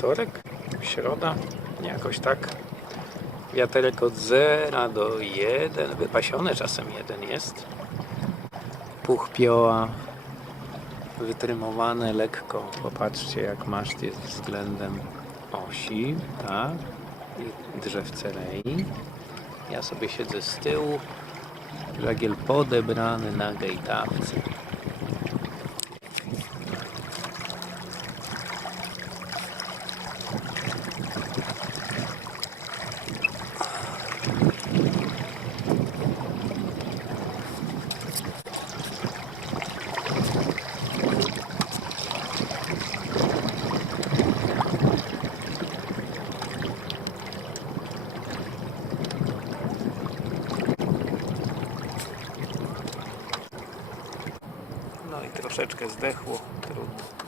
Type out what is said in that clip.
wtorek, środa, jakoś tak. Wiaterek od 0 do 1, wypasione czasem 1 jest. Puch pioła, wytrymowane lekko. Popatrzcie, jak maszt jest względem osi, tak? I drzewce rei. Ja sobie siedzę z tyłu. Żagiel podebrany na gejtawce. No i troszeczkę zdechło, trudno.